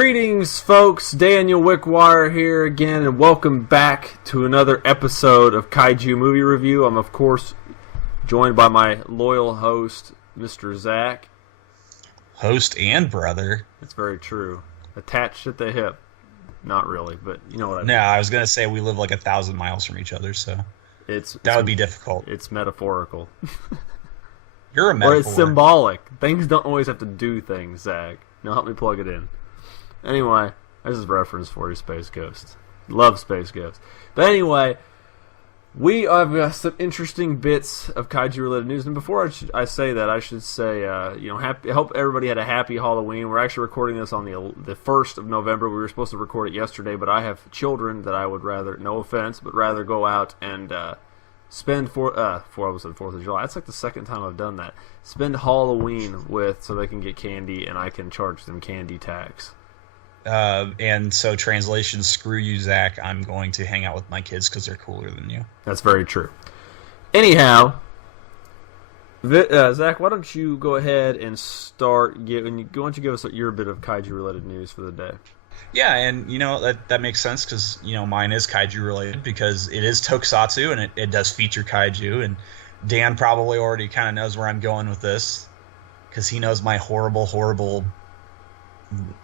Greetings, folks. Daniel Wickwire here again, and welcome back to another episode of Kaiju Movie Review. I'm, of course, joined by my loyal host, Mr. Zach. Host and brother. That's very true. Attached at the hip. Not really, but you know what I mean. No, I was going to say we live like 1,000 miles from each other, so that would be difficult. It's metaphorical. You're a metaphor. Or it's symbolic. Things don't always have to do things, Zach. Now help me plug it in. Anyway, this is a reference for you, Space Ghost. Love Space Ghost. But anyway, we have got some interesting bits of kaiju-related news. And before I say that, I should say, I hope everybody had a happy Halloween. We're actually recording this on the 1st of November. We were supposed to record it yesterday, but I have children that I would rather, no offense, but rather go out and spend 4th of July. That's like the second time I've done that. Spend Halloween with so they can get candy and I can charge them candy tax. And so translation, screw you, Zach. I'm going to hang out with my kids because they're cooler than you. That's very true. Anyhow, Zach, why don't you go ahead and start? Why don't you give us your bit of kaiju-related news for the day? Yeah, and that makes sense because mine is kaiju-related because it is tokusatsu and it does feature kaiju. And Dan probably already kind of knows where I'm going with this because he knows my horrible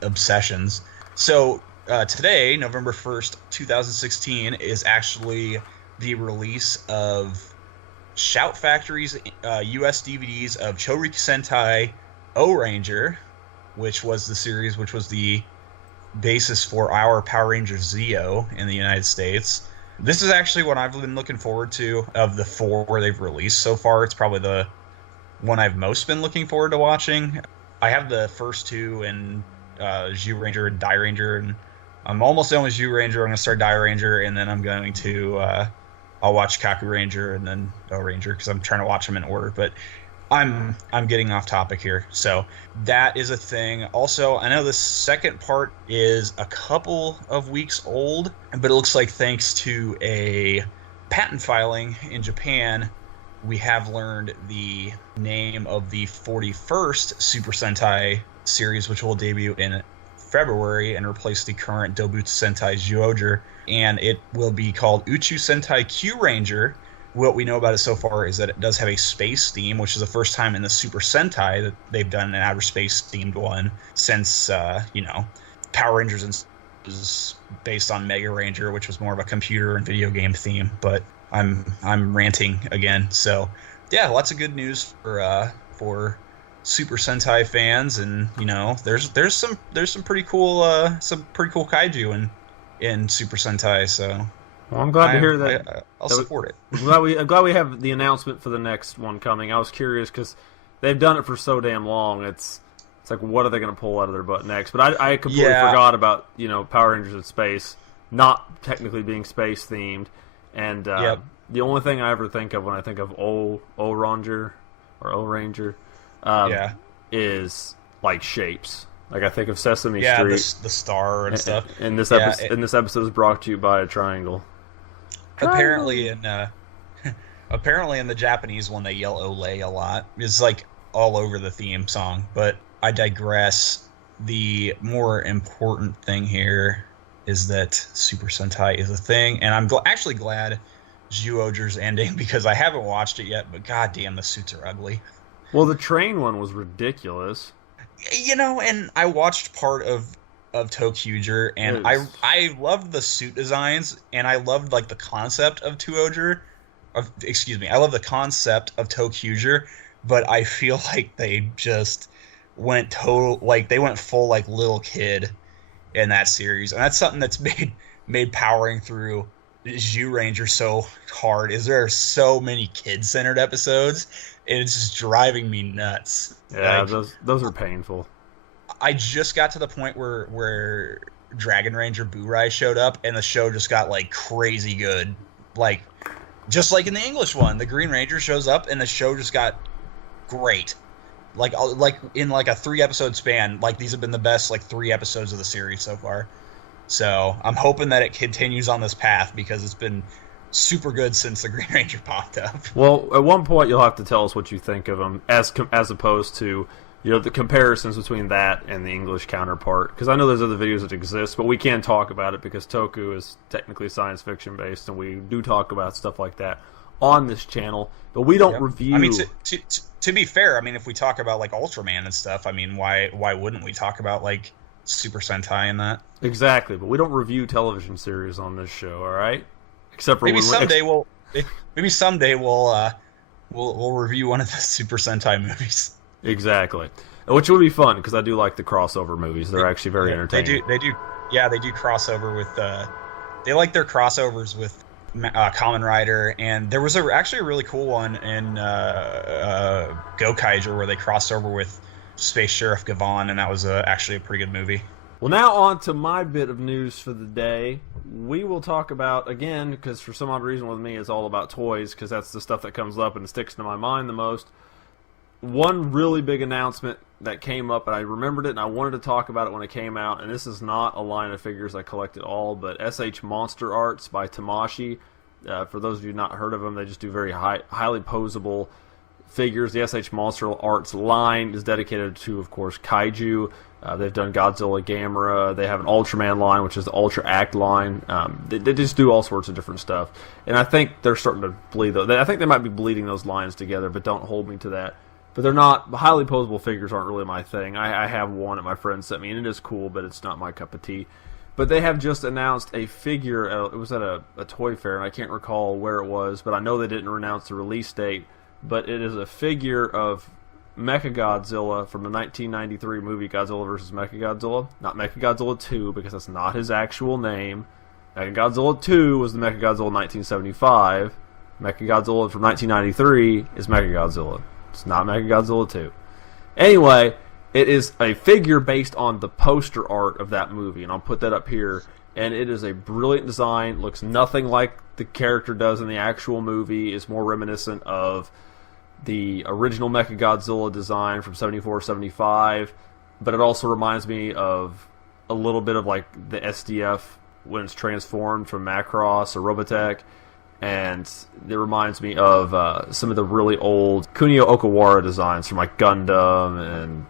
obsessions. So today, November 1st, 2016, is actually the release of Shout Factory's US DVDs of Choriki Sentai O-Ranger, which was the series which was the basis for our Power Rangers Zeo in the United States. This is actually what I've been looking forward to of the 4 they've released so far. It's probably the one I've most been looking forward to watching. I have the first 2 in Zhu Ranger and Dai Ranger, and I'm almost done with Zhu Ranger. I'm going to start Dai Ranger, and then I'm going to I'll watch Kaku Ranger and then O Ranger because I'm trying to watch them in order. But I'm getting off topic here, so that is a thing. Also, I know the second part is a couple of weeks old, but it looks like thanks to a patent filing in Japan, we have learned the name of the 41st Super Sentai series, which will debut in February and replace the current Dobutsu Sentai Zyuohger, and it will be called Uchu Sentai Q Ranger. What we know about it so far is that it does have a space theme, which is the first time in the Super Sentai that they've done an outer space themed one since Power Rangers is based on Mega Ranger, which was more of a computer and video game theme. But I'm ranting again. So yeah, lots of good news for Super Sentai fans, and there's some pretty cool kaiju in Super Sentai. So well, I'm glad to hear that. I'll support it. I'm glad we have the announcement for the next one coming. I was curious because they've done it for so damn long. It's like, what are they going to pull out of their butt next? But I completely forgot about Power Rangers in space not technically being space themed, and the only thing I ever think of when I think of O Ranger or O Ranger is like shapes. Like I think of Sesame Street, the star and stuff. And this episode is brought to you by a triangle. Apparently in the Japanese one they yell "Olay" a lot. It's like all over the theme song. But I digress. The more important thing here is that Super Sentai is a thing, and I'm actually glad Zyuohger's ending because I haven't watched it yet. But goddamn, the suits are ugly. Well, the train one was ridiculous. And I watched part of ToQger, and I loved the suit designs, and I loved like the concept of ToQger. I love the concept of ToQger, but I feel like they just went full like little kid in that series, and that's something that's made powering through Zhu Ranger so hard. Is there are so many kid-centered episodes, and it's just driving me nuts. Yeah, those are painful. I just got to the point where Dragon Ranger Burai showed up, and the show just got like crazy good. Like just like in the English one, the Green Ranger shows up, and the show just got great. Like in like a 3-episode span. Like these have been the best 3 episodes of the series so far. So I'm hoping that it continues on this path because it's been super good since the Green Ranger popped up. Well, at one point you'll have to tell us what you think of him as opposed to You know, the comparisons between that and the English counterpart. Because I know there's other videos that exist, but we can talk about it because Toku is technically science fiction based, and we do talk about stuff like that on this channel. But we don't review... I mean, to be fair, I mean, if we talk about, like, Ultraman and stuff, I mean, why wouldn't we talk about, like, Super Sentai and that? Exactly, but we don't review television series on this show, all right? Except for maybe someday we'll review one of the Super Sentai movies. Exactly, which would be fun because I do like the crossover movies. They're actually very entertaining. They do crossover with. They like their crossovers with Kamen Rider, and there was actually a really cool one in Go Kaiju where they crossed over with Space Sheriff Gavon, and that was actually a pretty good movie. Well, now on to my bit of news for the day. We will talk about, again, because for some odd reason with me it's all about toys, because that's the stuff that comes up and sticks to my mind the most. One really big announcement that came up, and I remembered it, and I wanted to talk about it when it came out, and this is not a line of figures I collect at all, but SH Monster Arts by Tamashi. For those of you not heard of them, they just do very highly posable figures. The SH Monster Arts line is dedicated to, of course, Kaiju. They've done Godzilla, Gamera. They have an Ultraman line, which is the Ultra Act line. They just do all sorts of different stuff. And I think they're starting to bleed those. I think they might be bleeding those lines together, but don't hold me to that. But they're not, highly posable figures aren't really my thing. I have one that my friend sent me, and it is cool, but it's not my cup of tea. But they have just announced a figure. It was at a toy fair, and I can't recall where it was, but I know they didn't announce the release date. But it is a figure of Mechagodzilla from the 1993 movie Godzilla vs. Mechagodzilla. Not Mechagodzilla 2, because that's not his actual name. Mechagodzilla 2 was the Mechagodzilla 1975. Mechagodzilla from 1993 is Mechagodzilla. It's not Mechagodzilla 2. Anyway, it is a figure based on the poster art of that movie, and I'll put that up here. And it is a brilliant design. Looks nothing like the character does in the actual movie. It's more reminiscent of the original Mechagodzilla design from 74-75, but it also reminds me of a little bit of like the SDF when it's transformed from Macross or Robotech, and it reminds me of some of the really old Kunio Okawara designs from like Gundam and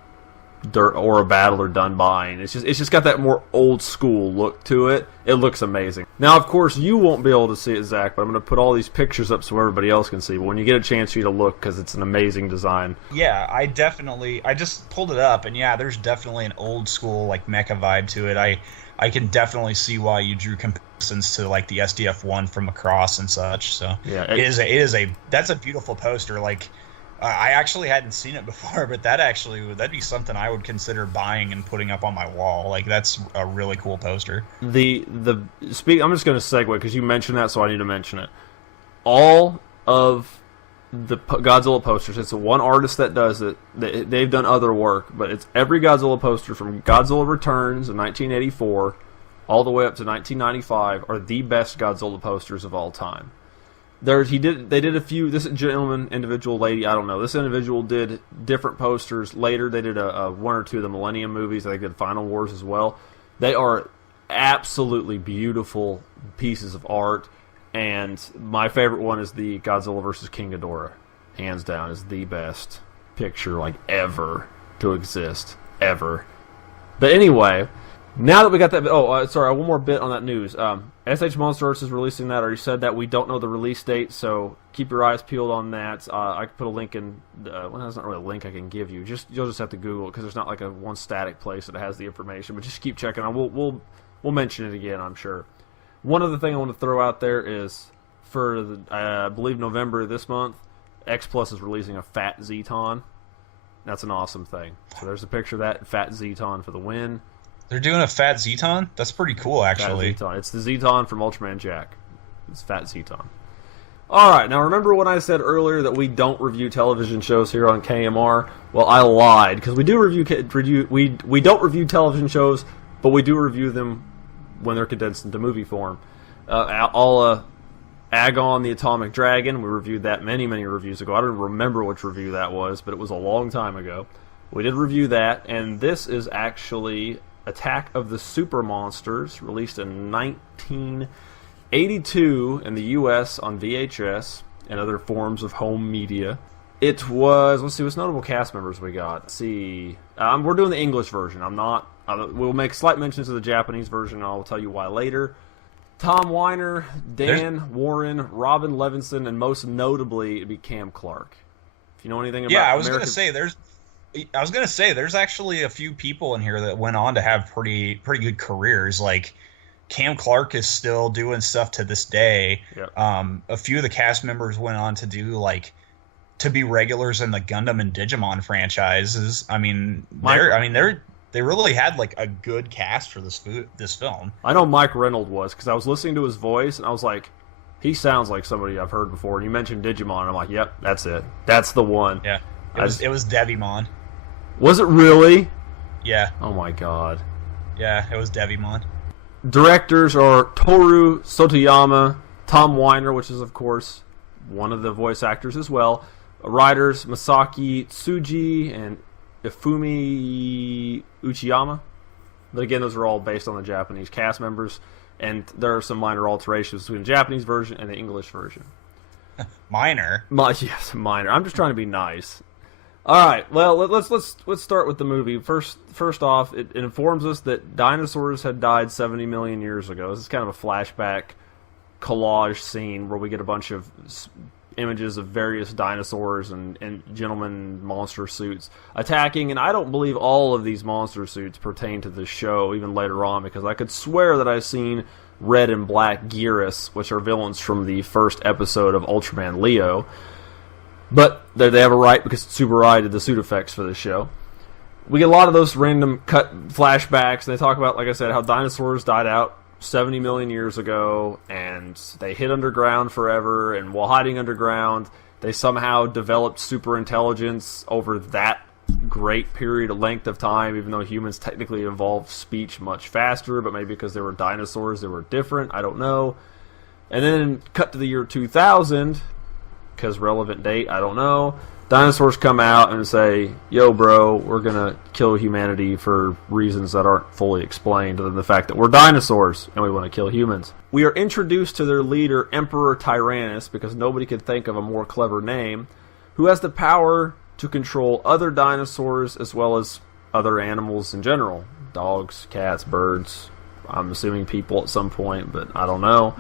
Aura Battle or Dunbine. It's just got that more old school look to it. It looks amazing. Now, of course, you won't be able to see it, Zach, but I'm going to put all these pictures up so everybody else can see. But when you get a chance for you to look, because it's an amazing design. Yeah, I just pulled it up, and yeah, there's definitely an old school like mecha vibe to it. I can definitely see why you drew comparisons to like the SDF one from Macross and such. So yeah, that's a beautiful poster. Like, I actually hadn't seen it before, but that'd be something I would consider buying and putting up on my wall. Like, that's a really cool poster. I'm just going to segue because you mentioned that, so I need to mention it. All of the Godzilla posters, it's one artist that does it. They've done other work, but it's every Godzilla poster from Godzilla Returns in 1984 all the way up to 1995 are the best Godzilla posters of all time. They did a few. This individual lady, I don't know. This individual did different posters later. They did a one or two of the Millennium movies. I think they did Final Wars as well. They are absolutely beautiful pieces of art. And my favorite one is the Godzilla vs. King Ghidorah. Hands down, is the best picture like ever to exist ever. But anyway, now that we got that, sorry, one more bit on that news. SH Monster Arts is releasing that. I already said that. We don't know the release date, so keep your eyes peeled on that. I can put a link in. Well, that's not really a link I can give you. You'll just have to Google it because there's not like a one static place that has the information. But just keep checking. We'll mention it again, I'm sure. One other thing I want to throw out there is for I believe November this month, X Plus is releasing a Fat Zeton. That's an awesome thing. So there's a picture of that Fat Zeton for the win. They're doing a Fat Zeton? That's pretty cool, actually. Fat Zeton. It's the Zeton from Ultraman Jack. It's Fat Zeton. Alright, now remember when I said earlier that we don't review television shows here on KMR? Well, I lied, because we do we don't review television shows, but we do review them when they're condensed into movie form. I'll Agon the Atomic Dragon, we reviewed that many reviews ago. I don't remember which review that was, but it was a long time ago. We did review that, and this is actually Attack of the Super Monsters, released in 1982 in the U.S. on VHS and other forms of home media. It was, let's see, what's notable cast members we got. Let's see. We're doing the English version. We'll make slight mentions of the Japanese version, and I'll tell you why later. Tom Weiner, Dan Warren, Robin Levinson, and most notably, it'd be Cam Clark. If you know anything about I was going to say, there's actually a few people in here that went on to have pretty good careers. Like, Cam Clark is still doing stuff to this day. Yep. A few of the cast members went on to do, like, to be regulars in the Gundam and Digimon franchises. I mean, they really had like a good cast for this film. I know Mike Reynolds was, because I was listening to his voice and I was like, he sounds like somebody I've heard before. And you mentioned Digimon, and I'm like, yep, that's it. That's the one. Yeah, it was Devimon. Was it really? Yeah. Oh my god. Yeah, it was Devimon. Directors are Toru Sotoyama, Tom Weiner, which is of course one of the voice actors as well. Writers Masaki Tsuji and Ifumi Uchiyama. But again, those are all based on the Japanese cast members, and there are some minor alterations between the Japanese version and the English version. Minor? Yes, minor. I'm just trying to be nice. All right, well, let's start with the movie. First off, it informs us that dinosaurs had died 70 million years ago. This is kind of a flashback collage scene where we get a bunch of images of various dinosaurs and gentleman monster suits attacking, and I don't believe all of these monster suits pertain to the show even later on, because I could swear that I've seen red and black Gearus, which are villains from the first episode of Ultraman Leo, but they have a right because Tsuburaya did the suit effects for this show. We get a lot of those random cut flashbacks, and they talk about, like I said, how dinosaurs died out 70 million years ago, and they hid underground forever, and while hiding underground, they somehow developed super intelligence over that great period of length of time, even though humans technically evolved speech much faster, but maybe because they were dinosaurs, they were different, I don't know. And then cut to the year 2000, because relevant date, I don't know. Dinosaurs come out and say, yo bro, we're gonna kill humanity for reasons that aren't fully explained, other than the fact that we're dinosaurs and we want to kill humans. We are introduced to their leader, Emperor Tyrannus, because nobody could think of a more clever name, who has the power to control other dinosaurs as well as other animals in general. Dogs, cats, birds, I'm assuming people at some point, but I don't know.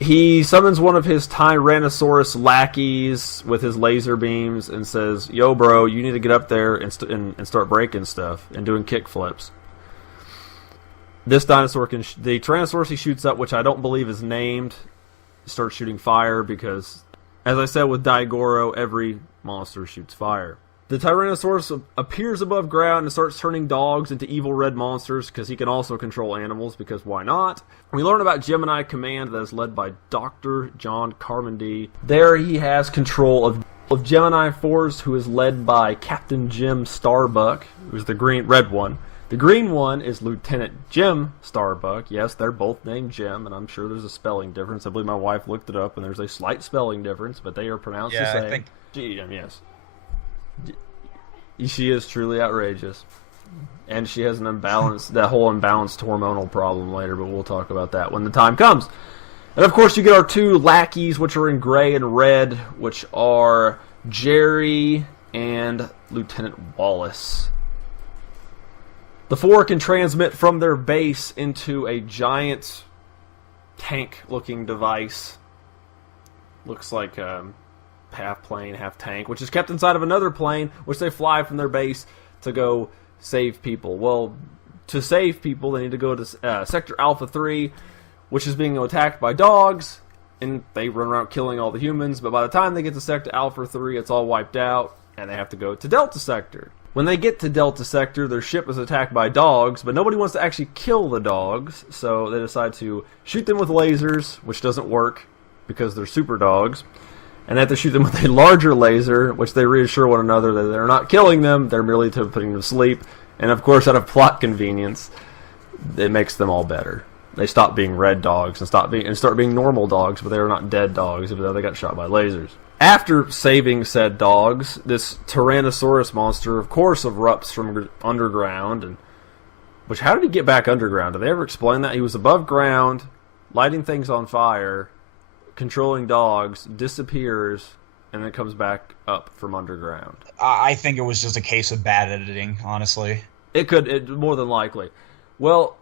He summons one of his Tyrannosaurus lackeys with his laser beams and says, yo bro, you need to get up there and start breaking stuff and doing kick flips. This dinosaur the Tyrannosaurus he shoots up, which I don't believe is named, starts shooting fire because, as I said with Daigoro, every monster shoots fire. The Tyrannosaurus appears above ground and starts turning dogs into evil red monsters because he can also control animals, because why not? We learn about Gemini Command that is led by Dr. John Carmody. There he has control of Gemini Force, who is led by Captain Jim Starbuck, who's the red one. The green one is Lieutenant Jim Starbuck. Yes, they're both named Jim, and I'm sure there's a spelling difference. I believe my wife looked it up, and there's a slight spelling difference, but they are pronounced the same. I think... yes. She is truly outrageous. And she has that whole imbalanced hormonal problem later, but we'll talk about that when the time comes. And of course you get our two lackeys, which are in gray and red, which are Jerry and Lieutenant Wallace. The four can transmit from their base into a giant tank-looking device. Looks like half plane, half tank, which is kept inside of another plane, which they fly from their base to go save people. Well, to save people, they need to go to Sector Alpha 3, which is being attacked by dogs, and they run around killing all the humans, but by the time they get to Sector Alpha 3, it's all wiped out, and they have to go to Delta Sector. When they get to Delta Sector, their ship is attacked by dogs, but nobody wants to actually kill the dogs, so they decide to shoot them with lasers, which doesn't work because they're super dogs. And they have to shoot them with a larger laser, which they reassure one another that they're not killing them, they're merely putting them to sleep. And of course, out of plot convenience, it makes them all better. They stop being red dogs and start being normal dogs, but they are not dead dogs, even though they got shot by lasers. After saving said dogs, this Tyrannosaurus monster, of course, erupts from underground. Which, how did he get back underground? Did they ever explain that? He was above ground, lighting things on fire, controlling dogs, disappears, and then it comes back up from underground. I think it was just a case of bad editing, honestly. It more than likely. Well,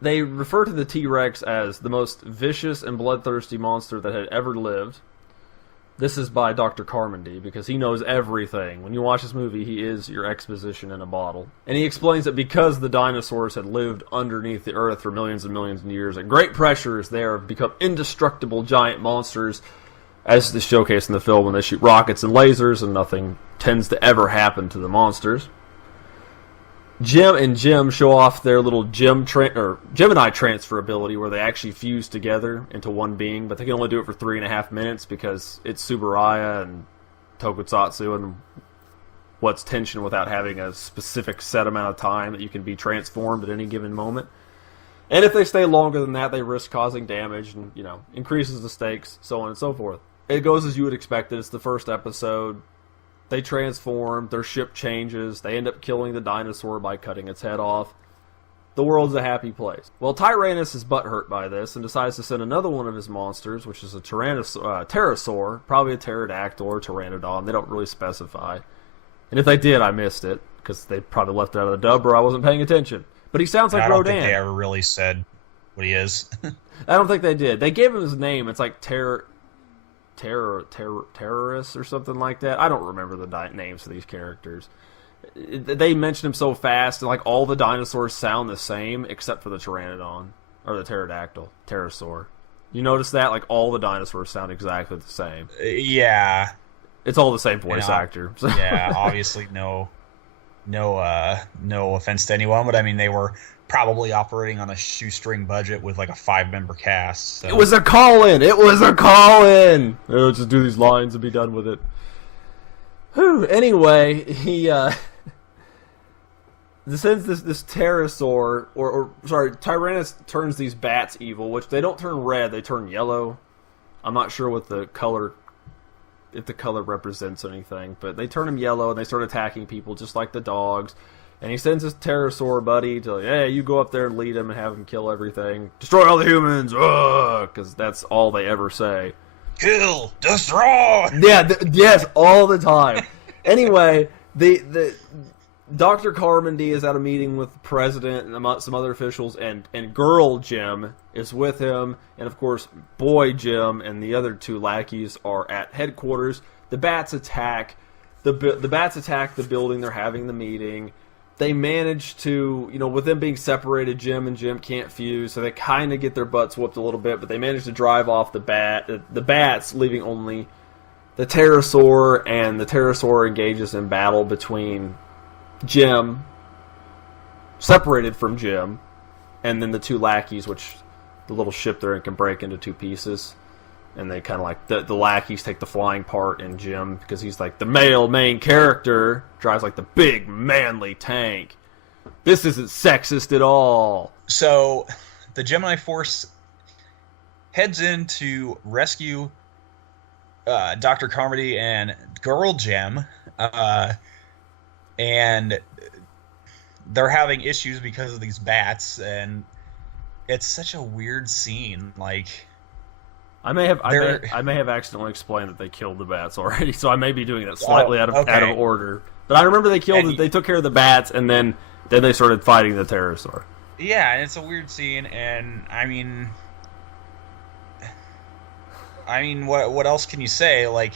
they refer to the T-Rex as the most vicious and bloodthirsty monster that had ever lived. This is by Dr. Carmody, because he knows everything. When you watch this movie, he is your exposition in a bottle. And he explains that because the dinosaurs had lived underneath the earth for millions and millions of years, at great pressures, they have become indestructible giant monsters, as is showcased in the film when they shoot rockets and lasers, and nothing tends to ever happen to the monsters. Jim and Jim show off their little Gemini transfer ability, where they actually fuse together into one being, but they can only do it for 3.5 minutes because it's Tsuburaya and tokusatsu, and what's tension without having a specific set amount of time that you can be transformed at any given moment. And if they stay longer than that, they risk causing damage and, increases the stakes, so on and so forth. It goes as you would expect. It's the first episode. They transform, their ship changes, they end up killing the dinosaur by cutting its head off. The world's a happy place. Well, Tyrannus is butthurt by this and decides to send another one of his monsters, which is a pterosaur, probably a pterodactyl or pteranodon. They don't really specify. And if they did, I missed it, because they probably left it out of the dub or I wasn't paying attention. But he sounds like Rodan. I don't think they ever really said what he is. I don't think they did. They gave him his name. It's like terrorist or something like that. I don't remember the names of these characters. They mention him so fast, and like all the dinosaurs sound the same except for the pteranodon or the pterodactyl, pterosaur. You notice that? Like all the dinosaurs sound exactly the same. Yeah, it's all the same voice actor. So. Yeah, obviously no offense to anyone, but I mean they were probably operating on a shoestring budget with like a 5-member cast. So. It was a call-in! Oh, just do these lines and be done with it. Whew. Anyway, he sends this pterosaur, Tyrannus turns these bats evil, which they don't turn red, they turn yellow. I'm not sure what the color, if the color represents anything, but they turn them yellow and they start attacking people just like the dogs. And he sends his pterosaur buddy to, hey, you go up there and lead him and have him kill everything. Destroy all the humans! Because that's all they ever say. Kill! Destroy! Yeah, yes, all the time. Anyway, the Dr. Carmody is at a meeting with the president and some other officials, and Girl Jim is with him. And, of course, Boy Jim and the other 2 lackeys are at headquarters. The bats attack. The bats attack the building. They're having the meeting. They manage to, with them being separated, Jim and Jim can't fuse, so they kind of get their butts whooped a little bit, but they manage to drive off the bats, leaving only the pterosaur, and the pterosaur engages in battle between Jim, separated from Jim, and then the 2 lackeys, which the little ship they're in can break into 2 pieces. And they kind of like, the lackeys take the flying part, and Jim, because he's like the male main character, drives like the big manly tank. This isn't sexist at all. So, the Gemini Force heads in to rescue Dr. Carmody and Girl Gem, and they're having issues because of these bats, and it's such a weird scene, like... I may have accidentally explained that they killed the bats already, so I may be doing that slightly out of order. But I remember they took care of the bats, and then they started fighting the pterosaur. Yeah, and it's a weird scene, and I mean, what else can you say? Like,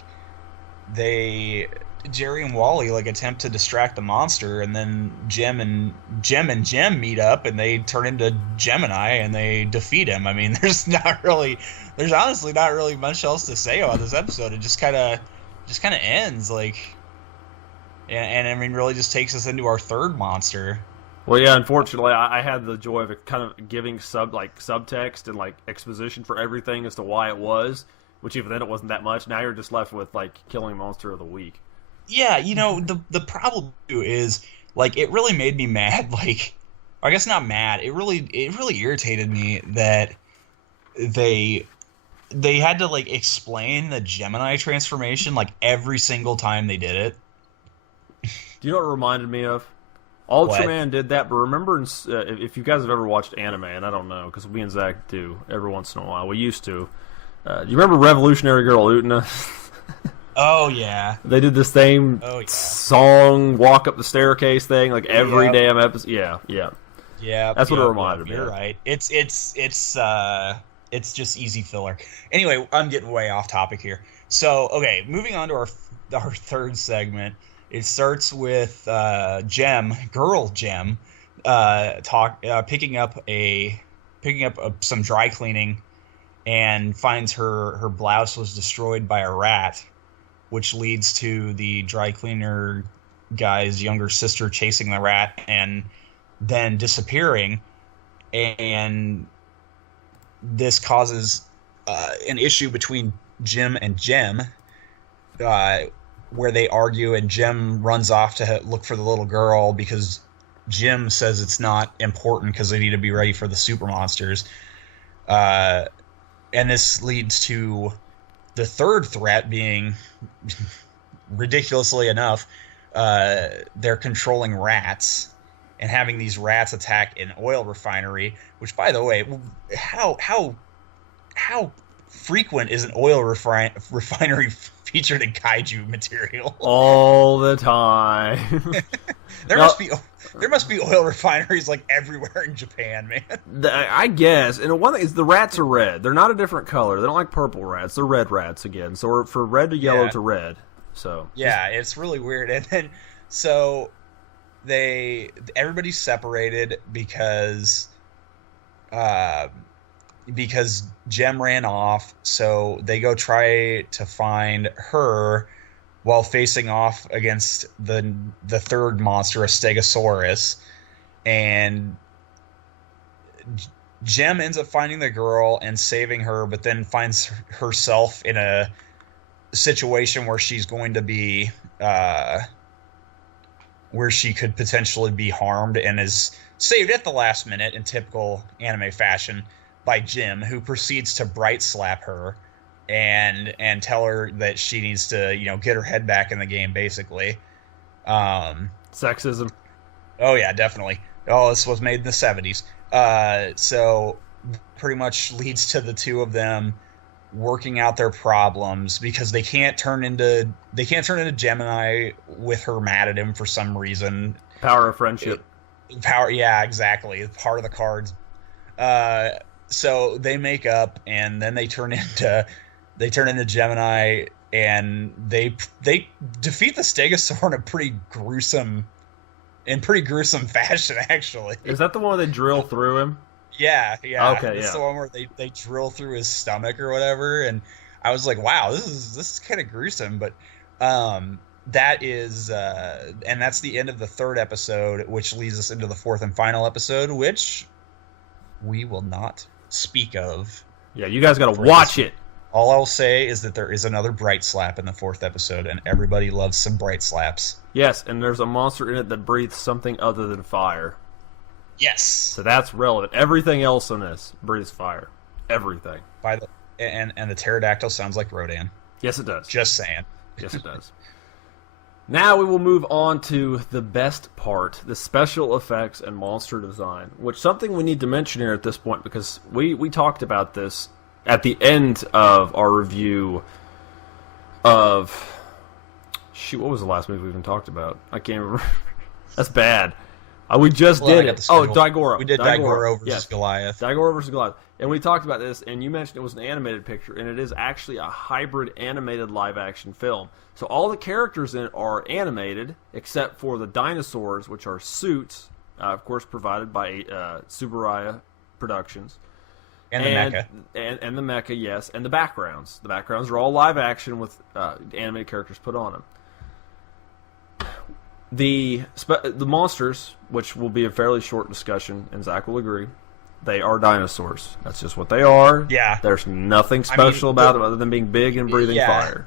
Jerry and Wally attempt to distract the monster, and then Jim and Jim meet up, and they turn into Gemini, and they defeat him. I mean, there's honestly not really much else to say about this episode. It just kind of ends, and I mean, really just takes us into our 3rd monster. Well, yeah, unfortunately, I had the joy of kind of giving subtext and exposition for everything as to why it was, which even then it wasn't that much. Now you're just left with killing monster of the week. Yeah, the problem too is it really made me mad. I guess not mad. It really irritated me that they had to explain the Gemini transformation every single time they did it. Do you know what it reminded me of? Ultraman did that, but remember, if you guys have ever watched anime, and I don't know, because me and Zach do every once in a while. We used to. Do you remember Revolutionary Girl Utena? Oh yeah. They did the same song, walk up the staircase thing, like every damn episode. Yeah, yeah. Yeah, that's what it reminded me. You're right. It's just easy filler. Anyway, I'm getting way off topic here. So, okay, moving on to our third segment. It starts with Gem, picking up some dry cleaning, and finds her blouse was destroyed by a rat, which leads to the dry cleaner guy's younger sister chasing the rat and then disappearing, and this causes an issue between Jim and Gem, where they argue, and Jim runs off to look for the little girl because Jim says it's not important because they need to be ready for the super monsters. And this leads to the third threat being, ridiculously enough, they're controlling rats and having these rats attack an oil refinery, which, by the way, how frequent is an oil refinery featured in kaiju material? All the time. There must be oil refineries like everywhere in Japan, man. I guess. And one thing is the rats are red. They're not a different color. They don't like purple rats. They're red rats again. So we're for red to yellow to red. So yeah, it's really weird. And then so everybody's separated because Jem ran off, so they go try to find her while facing off against the third monster, a Stegosaurus. And Jem ends up finding the girl and saving her, but then finds herself in a situation where she's going to be where she could potentially be harmed, and is saved at the last minute in typical anime fashion by Jim, who proceeds to bright slap her and tell her that she needs to, get her head back in the game, basically. Sexism. Oh yeah, definitely. Oh, this was made in the 70s. So pretty much leads to the two of them working out their problems because they can't turn into Gemini with her mad at him for some reason. Power of friendship. Yeah, exactly. Part of the cards. So they make up, and then they turn into Gemini, and they defeat the Stegosaur in pretty gruesome fashion, actually. Is that the one where they drill through him? Yeah. Okay, It's the one where they drill through his stomach or whatever, and I was like, wow, this is kind of gruesome, but that is and that's the end of the third episode, which leads us into the fourth and final episode, which we will not speak of. Yeah, you guys got to watch it. All I'll say is that there is another bright slap in the fourth episode, and everybody loves some bright slaps. Yes, and there's a monster in it that breathes something other than fire. Yes. So that's relevant. Everything else in this breathes fire. Everything. And the pterodactyl sounds like Rodan. Yes, it does. Just saying. Yes, it does. Now we will move on to the best part, the special effects and monster design, which is something we need to mention here at this point because we talked about this at the end of our review of... Shoot, what was the last movie we even talked about? I can't remember. That's bad. We just did it. Oh, Daigoro. We did Daigoro versus Goliath. Daigoro versus Goliath. And we talked about this, and you mentioned it was an animated picture, and it is actually a hybrid animated live-action film. So all the characters in it are animated, except for the dinosaurs, which are suits, of course, provided by Tsuburaya Productions. And the mecha. And the mecha, yes. And the backgrounds. The backgrounds are all live-action with animated characters put on them. The monsters, which will be a fairly short discussion, and Zach will agree, they are dinosaurs. That's just what they are. Yeah. There's nothing special about them other than being big and breathing fire.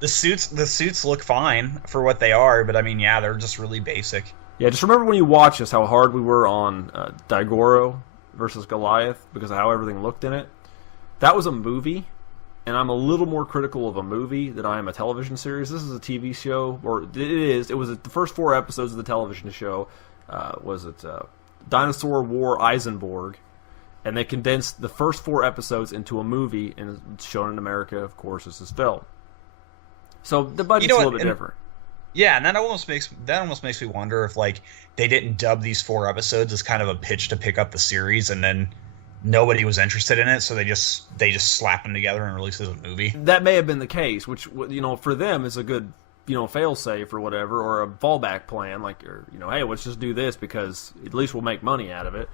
The suits look fine for what they are, but they're just really basic. Yeah, just remember when you watch this how hard we were on Daigoro versus Goliath because of how everything looked in it. That was a movie. And I'm a little more critical of a movie than I am a television series. This is a TV show, or it is. It was the first 4 episodes of the television show. Dinosaur War Eisenborg, and they condensed the first 4 episodes into a movie, and it's shown in America, of course, as this film. So the budget's a little bit different. Yeah, and that almost makes me wonder if like they didn't dub these 4 episodes as kind of a pitch to pick up the series, and then nobody was interested in it, so they just slap them together and release it as a movie. That may have been the case, which for them is a good fail safe or whatever, or a fallback plan. Like, hey, let's just do this because at least we'll make money out of it.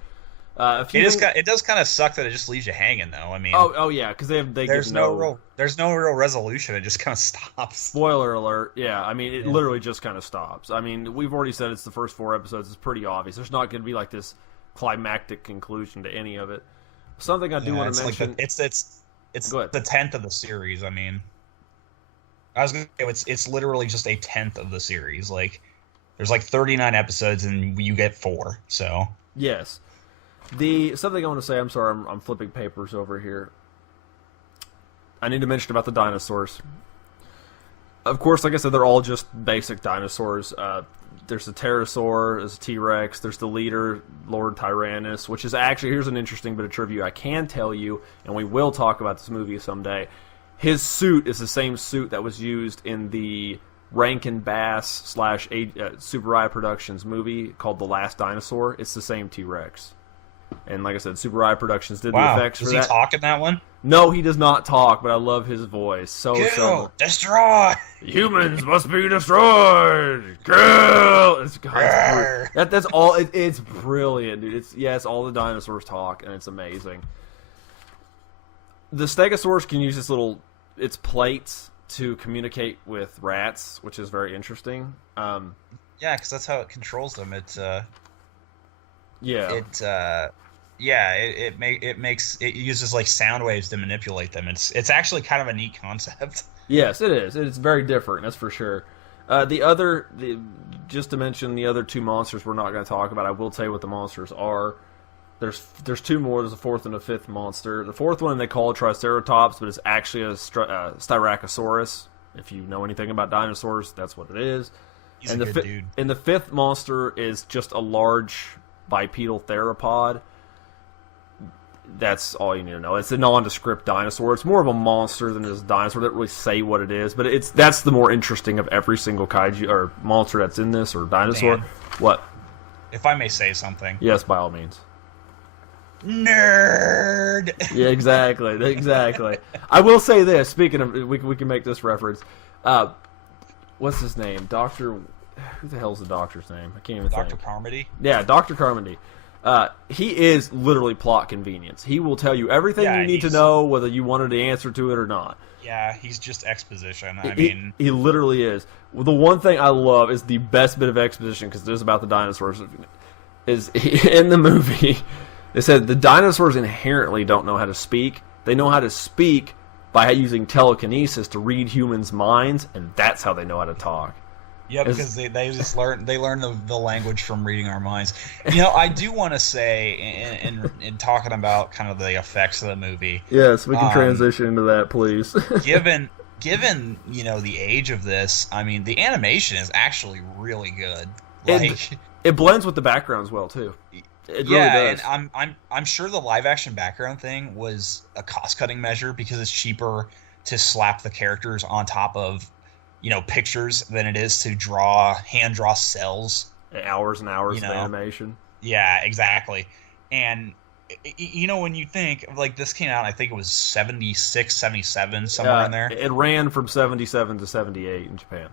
It does kind of suck that it just leaves you hanging, though. I mean, oh yeah, because there's no real resolution. It just kind of stops. Spoiler alert. Yeah, I mean, it literally just kind of stops. I mean, we've already said it's the first 4 episodes. It's pretty obvious. There's not going to be like this climactic conclusion to any of it. Something I do want to mention. It's the 10th of the series. I mean, I was going to say it's literally just a 10th of the series. Like, there's like 39 episodes, and you get 4. So yes. Something I want to say, I'm sorry, I'm flipping papers over here. I need to mention about the dinosaurs. Of course, like I said, they're all just basic dinosaurs. There's the pterosaur, there's the T-Rex, there's the leader, Lord Tyrannus, which is actually, here's an interesting bit of trivia I can tell you, and we will talk about this movie someday. His suit is the same suit that was used in the Rankin Bass / Super Eye Productions movie called The Last Dinosaur. It's the same T-Rex. And like I said, Super Eye Productions did the effects for that. Does he talk in that one? No, he does not talk, but I love his voice. So destroy! Humans must be destroyed! Kill! That's all. It's brilliant, dude. It's all the dinosaurs talk, and it's amazing. The Stegosaurus can use its plates to communicate with rats, which is very interesting. Yeah, because that's how it controls them. It uses like sound waves to manipulate them. It's actually kind of a neat concept. Yes, it is. It's very different, that's for sure. Just to mention the other 2 monsters we're not going to talk about, I will tell you what the monsters are. There's 2 more. There's a 4th and a 5th monster. The 4th one they call a Triceratops, but it's actually a Styracosaurus. If you know anything about dinosaurs, that's what it is. He's a good dude. And the 5th monster is just a large bipedal theropod. That's all you need to know. It's a nondescript dinosaur. It's more of a monster than it is a dinosaur. They don't really say what it is, but that's the more interesting of every single kaiju or monster that's in this or dinosaur. Dan, what? If I may say something. Yes, by all means. Nerd. Yeah, exactly. I will say this. Speaking of, we can make this reference. What's his name? Who the hell's the doctor's name? I can't even think. Dr. Carmody? Yeah, Dr. Carmody. He is literally plot convenience. He will tell you everything you need to know, whether you wanted the answer to it or not. Yeah, he's just exposition. He literally is. Well, the one thing I love is the best bit of exposition, because it is about the dinosaurs, is in the movie, they said the dinosaurs inherently don't know how to speak. They know how to speak by using telekinesis to read humans' minds, and that's how they know how to talk. Yeah, because they learn the language from reading our minds. I do want to say in talking about kind of the effects of the movie. Yes, we can transition into that, please. given the age of this, I mean, the animation is actually really good. It blends with the backgrounds well too. It really does. And I'm sure the live action background thing was a cost cutting measure because it's cheaper to slap the characters on top of pictures than it is to hand draw cells. Hours and hours of animation. Yeah, exactly. And when you think like this came out, I think it was 76, 77, somewhere in there. It ran from 77 to 78 in Japan.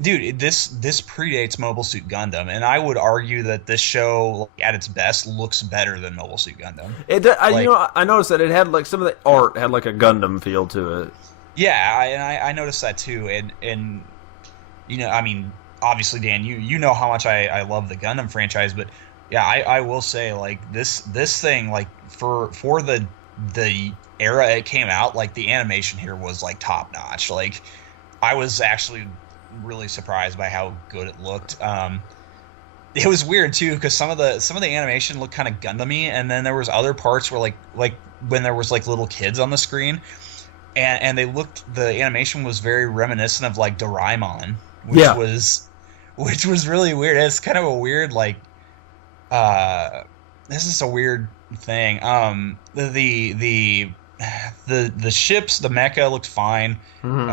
Dude, this predates Mobile Suit Gundam, and I would argue that this show, at its best, looks better than Mobile Suit Gundam. I noticed that it had like some of the art had like a Gundam feel to it. Yeah, I noticed that too, and I mean, obviously, Dan, you know how much I love the Gundam franchise, but yeah, I will say like this thing, like for the era it came out, like the animation here was like top notch. Like I was actually really surprised by how good it looked. It was weird too because some of the animation looked kind of Gundam-y, and then there was other parts where like when there was like little kids on the screen. And the animation was very reminiscent of like Doraemon, which was really weird. It's kind of a weird this is a weird thing. The the ships, the mecha looked fine. Mm-hmm.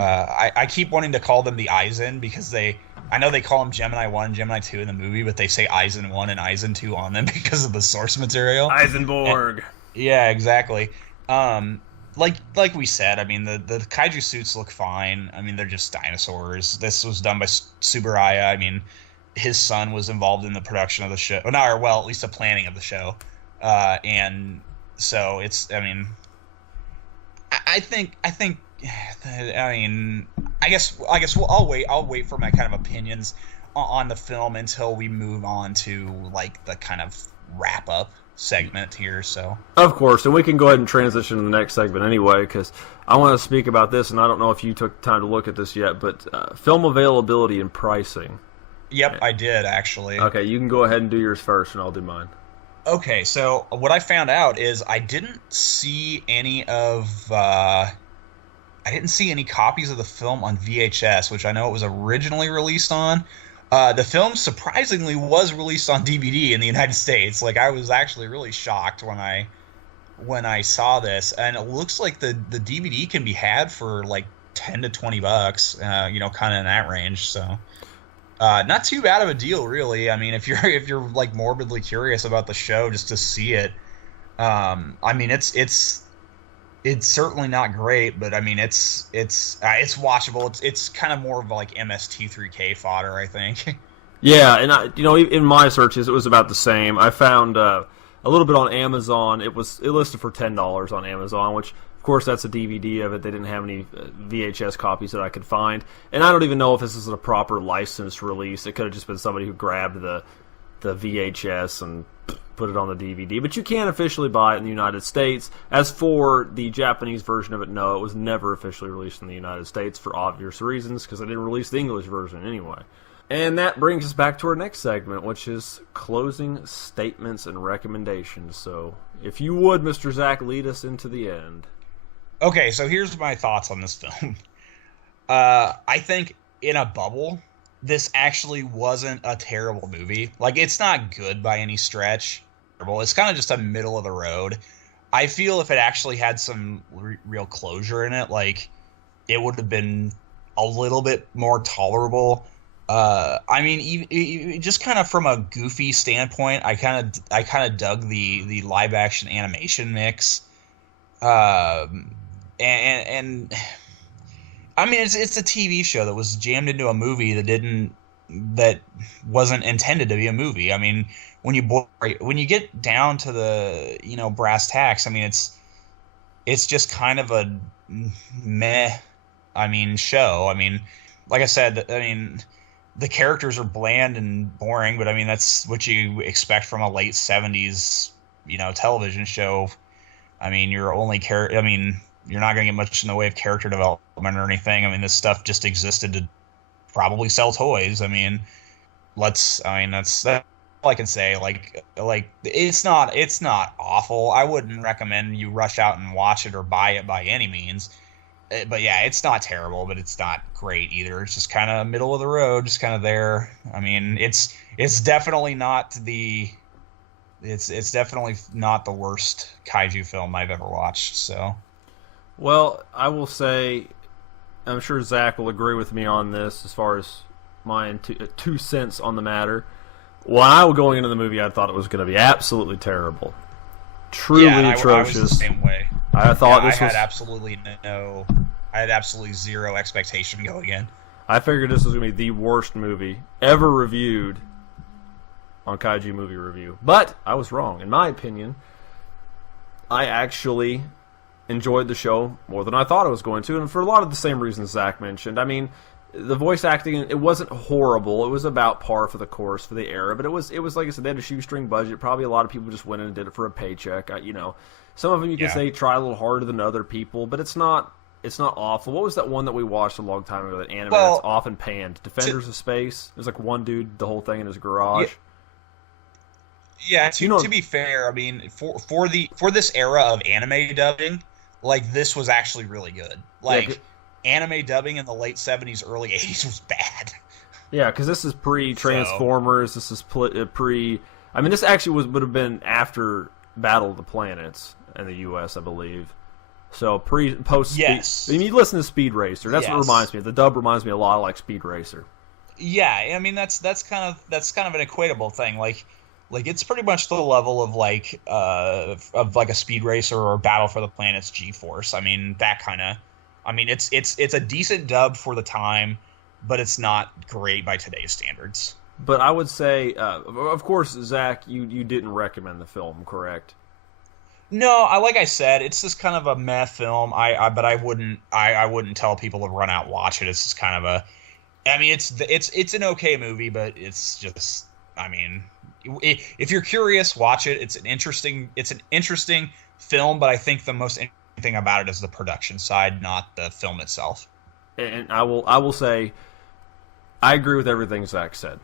I keep wanting to call them the Eisen because I know they call them Gemini 1, Gemini 2 in the movie, but they say Eisen 1 and Eisen 2 on them because of the source material. Eisenborg. Yeah, exactly. Like we said, I mean, the kaiju suits look fine. I mean, they're just dinosaurs. This was done by Tsuburaya. I mean, his son was involved in the production of the show. Well, at least the planning of the show. And so it's, I mean, I think, I mean, I guess I'll wait for my kind of opinions on the film until we move on to like the kind of wrap up segment here. So of course, and we can go ahead and transition to the next segment anyway, because I want to speak about this, and I don't know if you took time to look at this yet, but film availability and pricing. Yep, I did actually. Okay, you can go ahead and do yours first, and I'll do mine. Okay, so what I found out is I didn't see any copies of the film on VHS, which I know it was originally released on. The film surprisingly was released on DVD in the United States. Like, I was actually really shocked when I saw this, and it looks like the DVD can be had for like $10 to $20, kind of in that range. So, not too bad of a deal, really. I mean, if you're like morbidly curious about the show just to see it, I mean, it's certainly not great, but I mean, it's watchable. It's kind of more of like MST3K fodder, I think. Yeah, and in my searches, it was about the same. I found a little bit on Amazon. It listed for $10 on Amazon, which of course that's a DVD of it. They didn't have any VHS copies that I could find, and I don't even know if this is a proper licensed release. It could have just been somebody who grabbed the VHS and put it on the DVD, but you can officially buy it in the United States. As for the Japanese version of it, no, it was never officially released in the United States for obvious reasons, because they didn't release the English version anyway. And that brings us back to our next segment, which is closing statements and recommendations. So, if you would, Mr. Zach, lead us into the end. Okay, so here's my thoughts on this film. I think in a bubble, this actually wasn't a terrible movie. Like, it's not good by any stretch. It's kind of just a middle of the road. I feel if it actually had some real closure in it, like, it would have been a little bit more tolerable. I mean, just kind of from a goofy standpoint, I kind of dug the live action animation mix. And I mean, it's a TV show that was jammed into a movie that wasn't intended to be a movie. I mean, when you get down to the brass tacks, I mean, it's just kind of a meh, I mean, show. I mean, like I said, I mean, the characters are bland and boring, but I mean, that's what you expect from a late 70s, television show. I mean, you're not going to get much in the way of character development or anything. I mean, this stuff just existed to probably sell toys. I mean, that's all I can say. Like it's not awful. I wouldn't recommend you rush out and watch it or buy it by any means. But yeah, it's not terrible, but it's not great either. It's just kind of middle of the road, just kind of there. I mean, it's definitely not it's definitely not the worst kaiju film I've ever watched. So, well, I will say, I'm sure Zach will agree with me on this as far as my 2 cents on the matter. When I was going into the movie, I thought it was going to be absolutely terrible, truly atrocious. I was the same way. I thought I had absolutely zero expectation going in. I figured this was going to be the worst movie ever reviewed on Kaiju Movie Review. But I was wrong. In my opinion, I actually enjoyed the show more than I thought I was going to, and for a lot of the same reasons Zach mentioned. I mean, the voice acting, it wasn't horrible. It was about par for the course for the era, but it was like I said, they had a shoestring budget. Probably a lot of people just went in and did it for a paycheck. Some of them you can say try a little harder than other people, but it's not awful. What was that one that we watched a long time ago, that anime that's often panned? Defenders of Space? There's like one dude, the whole thing in his garage. Yeah, to be fair, I mean, for this era of anime dubbing, like, this was actually really good. Like, anime dubbing in the late 70s, early 80s was bad. Yeah, because this is pre-Transformers. This is pre... I mean, this actually would have been after Battle of the Planets in the U.S., I believe. So post. Yes. Speed, you listen to Speed Racer. That's what it reminds me of. The dub reminds me a lot of like Speed Racer. Yeah, I mean that's kind of an equatable thing. Like it's pretty much the level of like a Speed Racer or Battle for the Planet's G-Force. I mean that kind of. I mean it's a decent dub for the time, but it's not great by today's standards. But I would say, of course, Zach, you didn't recommend the film, correct? No, like I said, it's just kind of a meh film. But I wouldn't tell people to run out and watch it. It's just kind of a. I mean, it's an okay movie, but it's just. I mean, if you're curious, watch it. It's an interesting film, but I think the most interesting thing about it is the production side, not the film itself. And I will say, I agree with everything Zach said.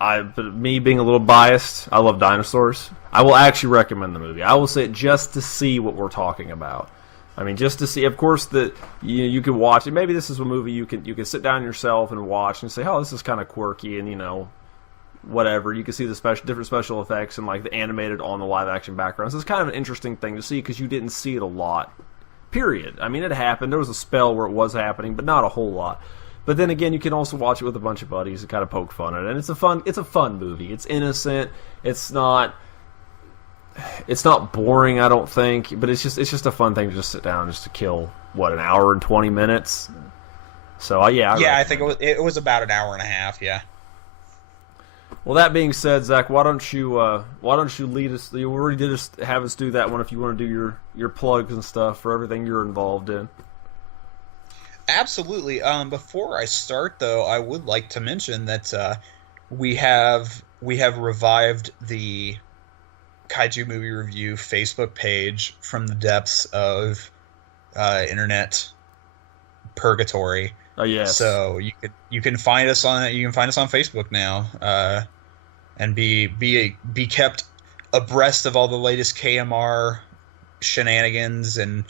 But me being a little biased, I love dinosaurs. I will actually recommend the movie. I will say it just to see what we're talking about. I mean, just to see. Of course, that you can watch it. Maybe this is a movie you can sit down yourself and watch and say, "Oh, this is kind of quirky," and whatever. You can see the different special effects and like the animated on the live action backgrounds. It's kind of an interesting thing to see because you didn't see it a lot. Period. I mean, it happened. There was a spell where it was happening, but not a whole lot. But then again, you can also watch it with a bunch of buddies and kind of poke fun at it. And it's a fun movie. It's innocent. It's not boring, I don't think. But it's just a fun thing to just sit down and just to kill an hour and 20 minutes. So I think it was about an hour and a half. Yeah. Well, that being said, Zach, why don't you lead us? You already did have us do that one. If you want to do your plugs and stuff for everything you're involved in. Absolutely. Before I start, though, I would like to mention that we have revived the Kaiju Movie Review Facebook page from the depths of internet purgatory. Oh yes. So you can find us on Facebook now, and be kept abreast of all the latest KMR shenanigans, and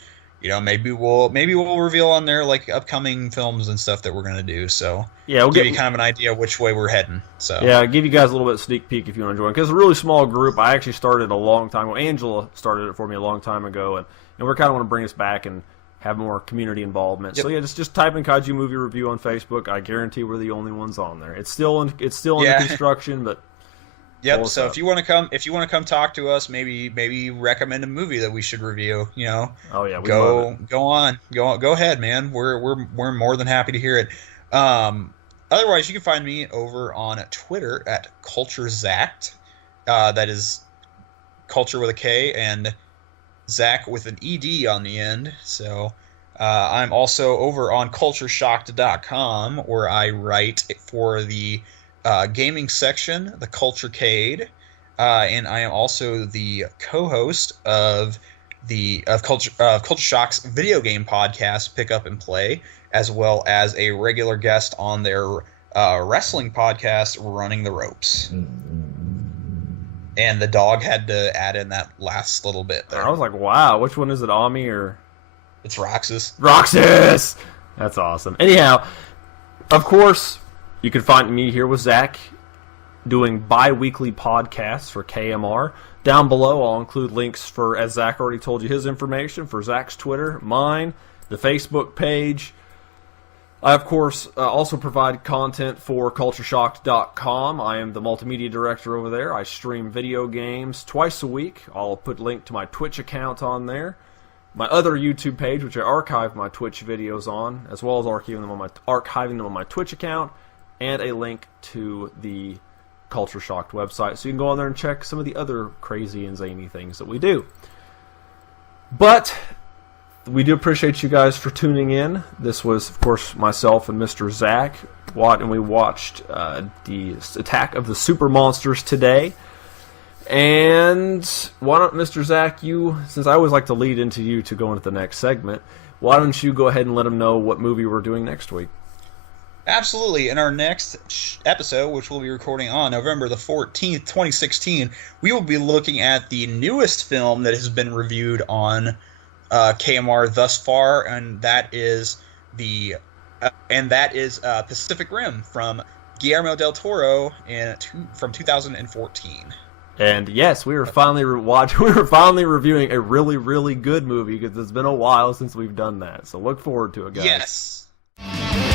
maybe we'll reveal on there like upcoming films and stuff that we're gonna do. So yeah, we'll give you kind of an idea of which way we're heading. So yeah, I'll give you guys a little bit of sneak peek if you want to join, because it's a really small group. I actually started a long time ago. Angela started it for me a long time ago, and we're kind of want to bring us back and have more community involvement. Yep. So yeah, just type in Kaiju Movie Review on Facebook. I guarantee we're the only ones on there. It's still under construction, but yep. So if you want to come talk to us, maybe recommend a movie that we should review. Oh yeah, go ahead, man. We're more than happy to hear it. Otherwise, you can find me over on Twitter at CultureZacked. That is culture with a K and Zach with an ED on the end. So I'm also over on cultureshocked.com, where I write for the gaming section, the Culturecade, and I am also the co-host of Culture Shock's video game podcast, Pick Up and Play, as well as a regular guest on their wrestling podcast, Running the Ropes. And the dog had to add in that last little bit there. I was like, wow, which one is it, Ami or? It's Roxas. Roxas! That's awesome. Anyhow, of course, you can find me here with Zach doing bi-weekly podcasts for KMR. Down below, I'll include links for, as Zach already told you, his information for Zach's Twitter, mine, the Facebook page. I, of course, also provide content for CultureShocked.com. I am the multimedia director over there. I stream video games twice a week. I'll put a link to my Twitch account on there. My other YouTube page, which I archive my Twitch videos on, as well as archiving them on my Twitch account, and a link to the Culture Shocked website. So you can go on there and check some of the other crazy and zany things that we do. But we do appreciate you guys for tuning in. This was, of course, myself and Mr. Zach, and we watched the Attack of the Super Monsters today. And why don't, Mr. Zach, since I always like to lead into you to go into the next segment, why don't you go ahead and let them know what movie we're doing next week? Absolutely. In our next episode, which we'll be recording on November the 14th, 2016, we will be looking at the newest film that has been reviewed on KMR thus far, and that is Pacific Rim from Guillermo del Toro from 2014. And yes, we were finally we were finally reviewing a really, really good movie because it's been a while since we've done that. So look forward to it, guys. Yes.